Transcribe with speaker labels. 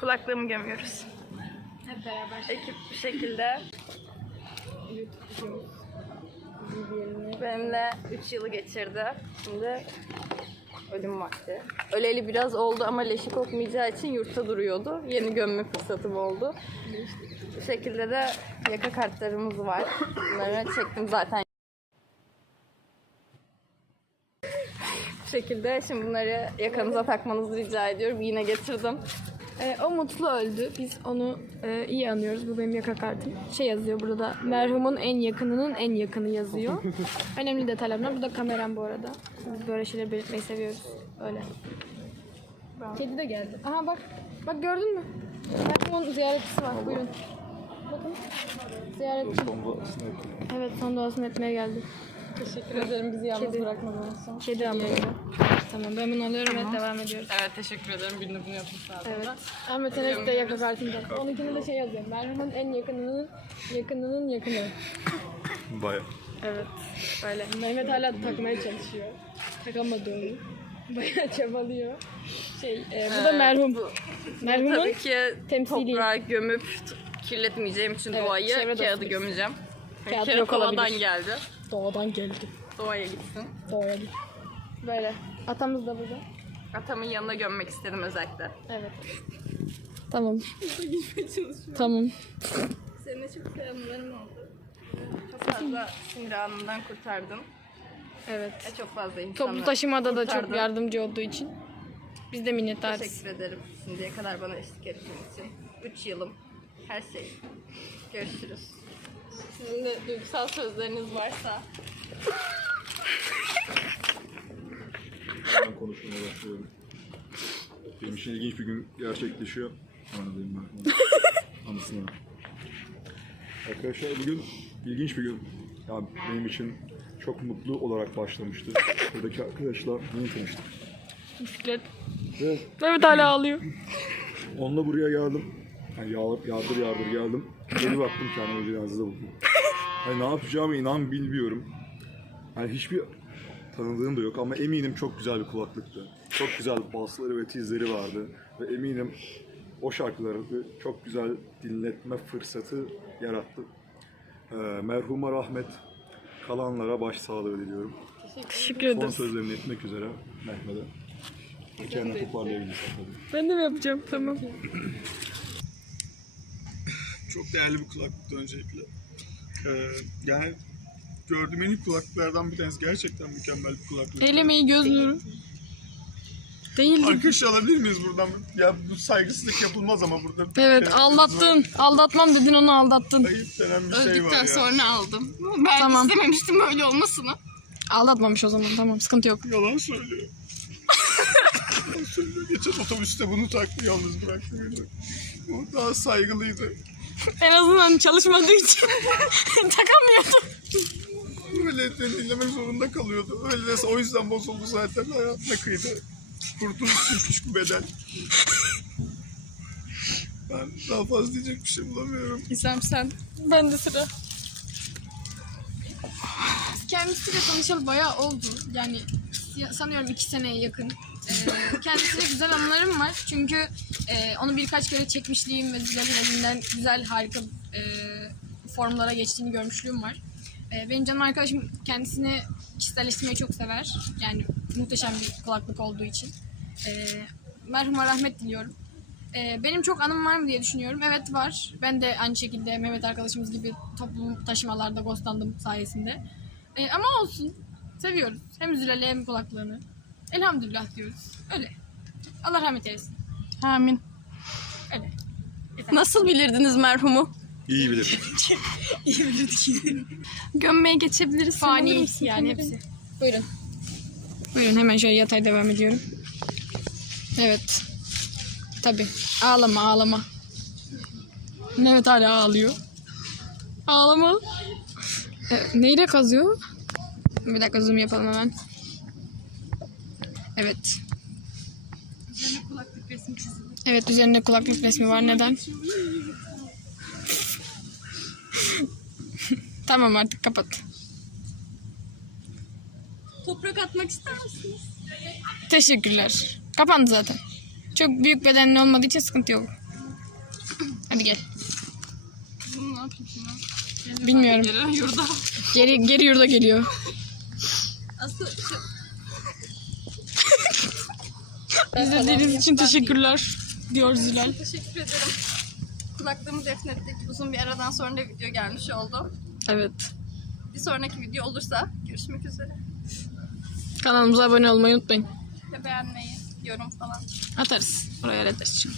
Speaker 1: Kulaklığımı gömüyoruz.
Speaker 2: Hep beraber.
Speaker 1: Ekip bir şekilde benimle 3 yılı geçirdi. Şimdi ölüm vakti. Öleli biraz oldu ama leşi kokmayacağı için yurtta duruyordu. Yeni gömme fırsatım oldu. Bu şekilde de yaka kartlarımız var. Bunları çektim zaten. Bu şekilde şimdi bunları yakanıza takmanızı rica ediyorum. Yine getirdim.
Speaker 2: Ee, o mutlu öldü. Biz onu e, iyi anıyoruz. Bu benim yaka kartım. Şey yazıyor burada da merhumun en yakınının en yakını yazıyor. Önemli detaylar bunlar. Bu da kameram bu arada. Biz böyle şeyleri belirtmeyi seviyoruz. Öyle. Kedi de geldi. Aha bak. Bak gördün mü? Merhumun ziyaretçisi var. Buyurun. Bakın. Ziyaretçi. Evet son duasını etmeye geldi.
Speaker 1: Teşekkür ederim bizi yalnız
Speaker 2: Kedi.
Speaker 1: bırakmadığınız için.
Speaker 2: Kedi öyle. Tamam ben bunu alıyorum ve devam ediyoruz.
Speaker 1: Evet teşekkür ederim. Günde bunu yapmış lazım.
Speaker 2: Evet. Ahmet Enes de yakın kartında. Onunkinde de şey yazıyor. Merhumun en yakınının yakınının yakını.
Speaker 3: Baya.
Speaker 2: Evet. Böyle. Mehmet hala takmaya çalışıyor. Takamadı onu. Bayağı çabalıyor. Şey, e, bu da merhum. Merhumun
Speaker 1: Tabii ki
Speaker 2: temsili.
Speaker 1: toprağa gömüp kirletmeyeceğim için
Speaker 2: Evet,
Speaker 1: doğayı kağıdı
Speaker 2: dostu.
Speaker 1: gömeceğim.
Speaker 2: Kağıt
Speaker 1: Kağıt
Speaker 2: yok olabilir.
Speaker 1: geldi.
Speaker 2: doğadan geldi.
Speaker 1: Doğaya gitsin.
Speaker 2: Doğaya git. Böyle. Atamız da burada.
Speaker 1: Atamın yanına gömmek istedim özellikle.
Speaker 2: Evet. Tamam. tamam.
Speaker 1: Seninle çok selamlarım oldu. Çok fazla sinir anından kurtardın.
Speaker 2: Evet.
Speaker 1: E, çok fazla insanlar.
Speaker 2: Toplu taşımada da çok yardımcı olduğu için biz de minnettarız.
Speaker 1: Teşekkür ederim şimdiye kadar bana eşlik ettiğin için. 3 yılım. Her şey. Görüşürüz. Sizin de duygusal sözleriniz varsa
Speaker 3: Ben konuşmaya başlıyorum. Benim için ilginç bir gün gerçekleşiyor. Anladığım ben. Anısına. Arkadaşlar bugün ilginç bir gün. Yani benim için çok mutlu olarak başlamıştı. Buradaki arkadaşla yeni tanıştık.
Speaker 2: Bisiklet.
Speaker 3: Ve
Speaker 2: Mehmet hala ağlıyor.
Speaker 3: onunla buraya geldim. Yani yağ, yağdır yağdır geldim. Yeni baktım kendime cenazede buldum. Hani ne yapacağımı inan bilmiyorum. Yani hiçbir tanıdığım da yok ama eminim çok güzel bir kulaklıktı. Çok güzel basları ve tizleri vardı. Ve eminim o şarkıları çok güzel dinletme fırsatı yarattı. Ee, merhuma rahmet, kalanlara başsağlığı diliyorum.
Speaker 2: Teşekkür
Speaker 3: Son
Speaker 2: ederim.
Speaker 3: sözlerimi etmek üzere Mehmet'e. Kendine toparlayabilirsin tabii.
Speaker 2: Ben de mi yapacağım? Tamam.
Speaker 4: Çok değerli bir kulaklıktı öncelikle. Ee, yani gördüğüm en iyi kulaklıklardan bir tanesi. Gerçekten mükemmel bir kulaklık.
Speaker 2: Elemeyi göz nuru. Değildi.
Speaker 4: Arkadaş alabilir miyiz buradan? Ya bu saygısızlık yapılmaz ama burada.
Speaker 2: Evet aldattın. Aldatmam dedin onu aldattın.
Speaker 4: Ayıp denen bir şey var
Speaker 1: öldükten
Speaker 4: ya.
Speaker 1: sonra aldım. Ben
Speaker 2: Tamam.
Speaker 1: istememiştim öyle olmasını.
Speaker 2: Aldatmamış o zaman tamam sıkıntı yok.
Speaker 4: Yalan söylüyor. Yalan söylüyor. Geçen otobüste bunu taktı yalnız bıraktı beni. O daha saygılıydı.
Speaker 2: En azından çalışmadığı için takamıyordu.
Speaker 4: Öyle dinlemek zorunda kalıyordu. Öyle o yüzden bozuldu zaten. Hayatına kıydı. Kurtuluş için küçük bedel. Ben daha fazla diyecek bir şey bulamıyorum.
Speaker 2: İsem sen. Ben de sıra. Kendisiyle tanışalı bayağı oldu. Yani ya- sanıyorum iki seneye yakın. Ee, kendisiyle güzel anılarım var. Çünkü e, onu birkaç kere çekmişliğim ve Zülal'in elinden güzel harika e, formlara geçtiğini görmüşlüğüm var. E, benim canım arkadaşım kendisini kişiselleştirmeyi çok sever. Yani muhteşem bir kulaklık olduğu için. E, merhuma rahmet diliyorum. Ee, benim çok anım var mı diye düşünüyorum. Evet var. Ben de aynı şekilde Mehmet arkadaşımız gibi toplum taşımalarda ghostlandım sayesinde. Ee, ama olsun. Seviyoruz. Hem Zülal'i hem kulaklığını. Elhamdülillah diyoruz. Öyle. Allah rahmet eylesin.
Speaker 1: Amin.
Speaker 2: Öyle.
Speaker 1: Nasıl bilirdiniz merhumu?
Speaker 3: İyi bilir.
Speaker 1: Gömmeye geçebiliriz.
Speaker 2: Fani yani hepsi. Buyurun. Buyurun hemen şöyle yatay devam ediyorum. Evet. Tabi. Ağlama ağlama. Mehmet hala ağlıyor. Ağlama. E, neyle kazıyor? Bir dakika zoom yapalım hemen. Evet. Evet üzerinde kulaklık resmi var. Neden? Tamam artık kapat.
Speaker 1: Toprak atmak ister misiniz?
Speaker 2: Teşekkürler. Kapandı zaten. Çok büyük bedenli olmadığı için sıkıntı yok. Hadi gel.
Speaker 1: Bunu ne yapayım şimdi?
Speaker 2: Bilmiyorum.
Speaker 1: Geri yurda.
Speaker 2: Geri, geri yurda geliyor. İzlediğiniz için teşekkürler diyor Zülal.
Speaker 1: Teşekkür ederim. Kulaklığımı defnettik. Uzun bir aradan sonra video gelmiş oldu.
Speaker 2: Evet.
Speaker 1: Bir sonraki video olursa görüşmek üzere.
Speaker 2: Kanalımıza abone olmayı unutmayın.
Speaker 1: Ve beğenmeyi, yorum falan.
Speaker 2: Atarız. Oraya hallederiz şimdi.